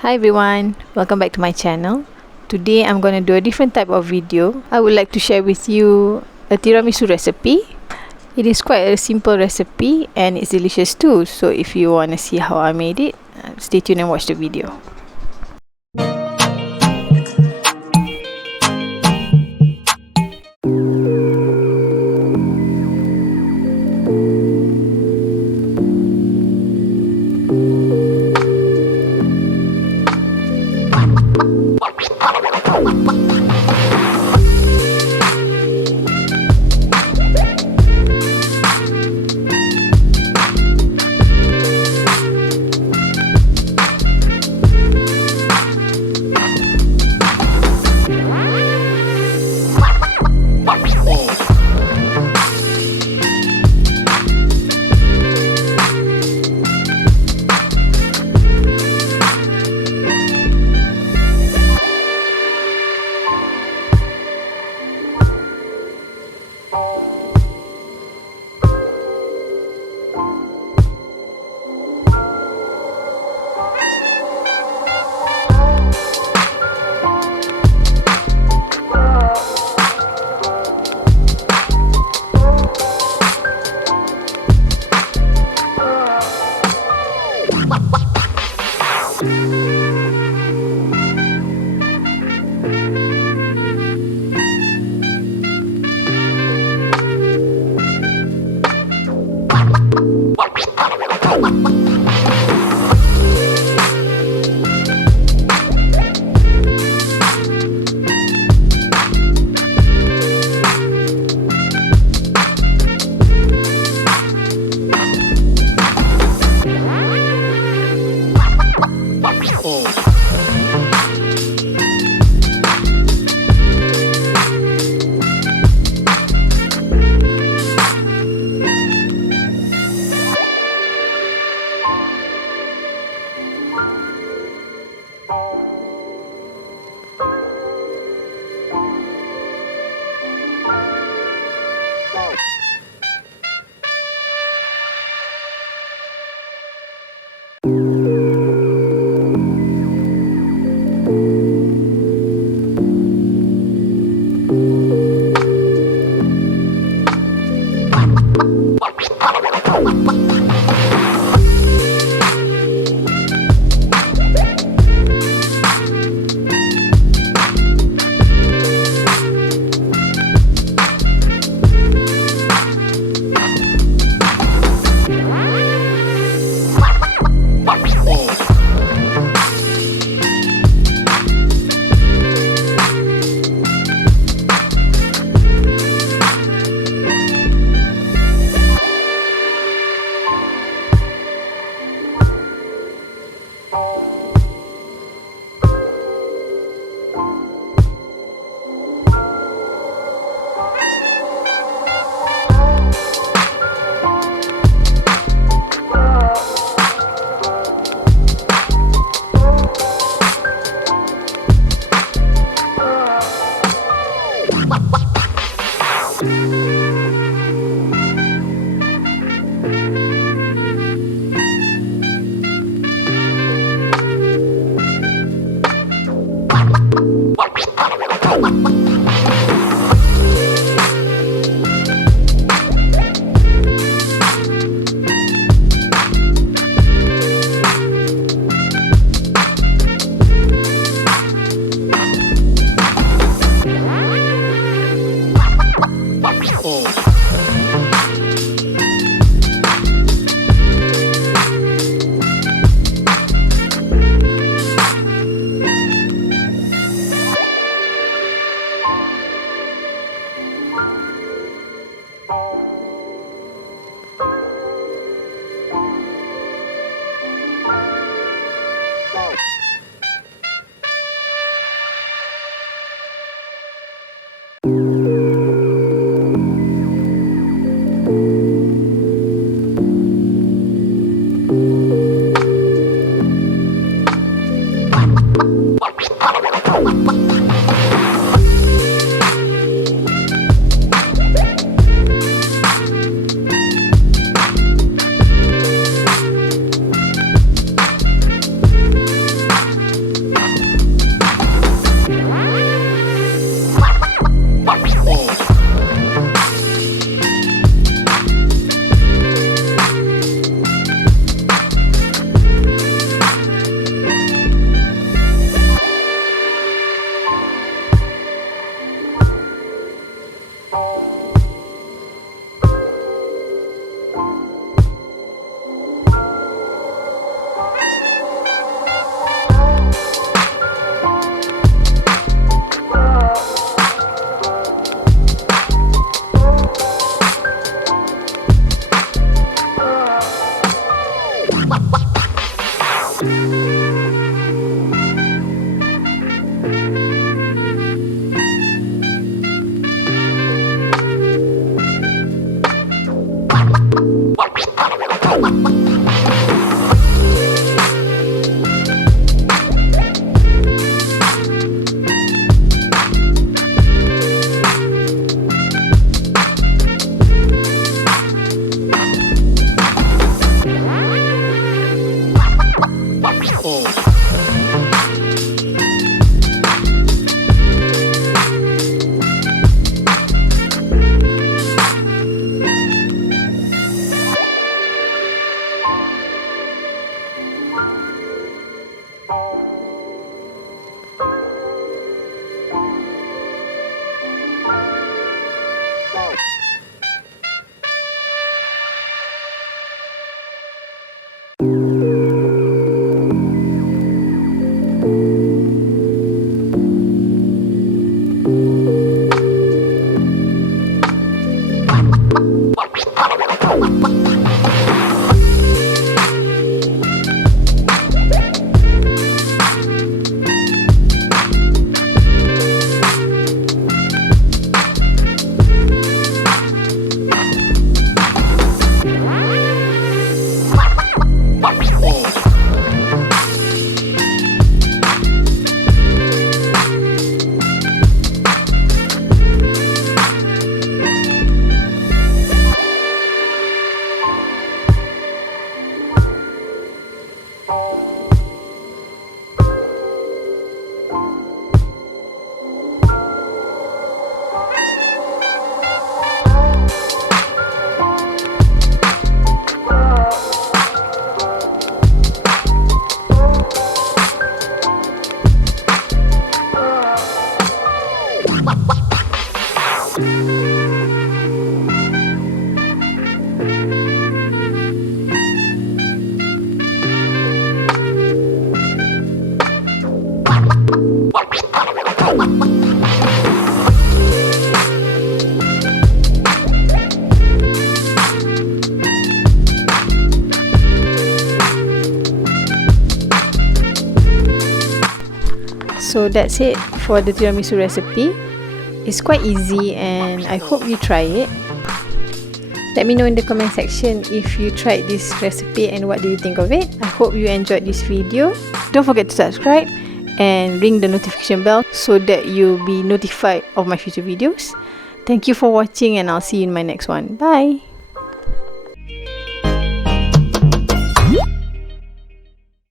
Hi everyone, welcome back to my channel. Today I'm going to do a different type of video. I would like to share with you a tiramisu recipe. It is quite a simple recipe and it's delicious too. So if you want to see how I made it, stay tuned and watch the video. So that's it for the tiramisu recipe. It's quite easy and I hope you try it. Let me know in the comment section if you tried this recipe and what do you think of it. I hope you enjoyed this video. Don't forget to subscribe and ring the notification bell so that you'll be notified of my future videos. Thank you for watching and I'll see you in my next one. Bye!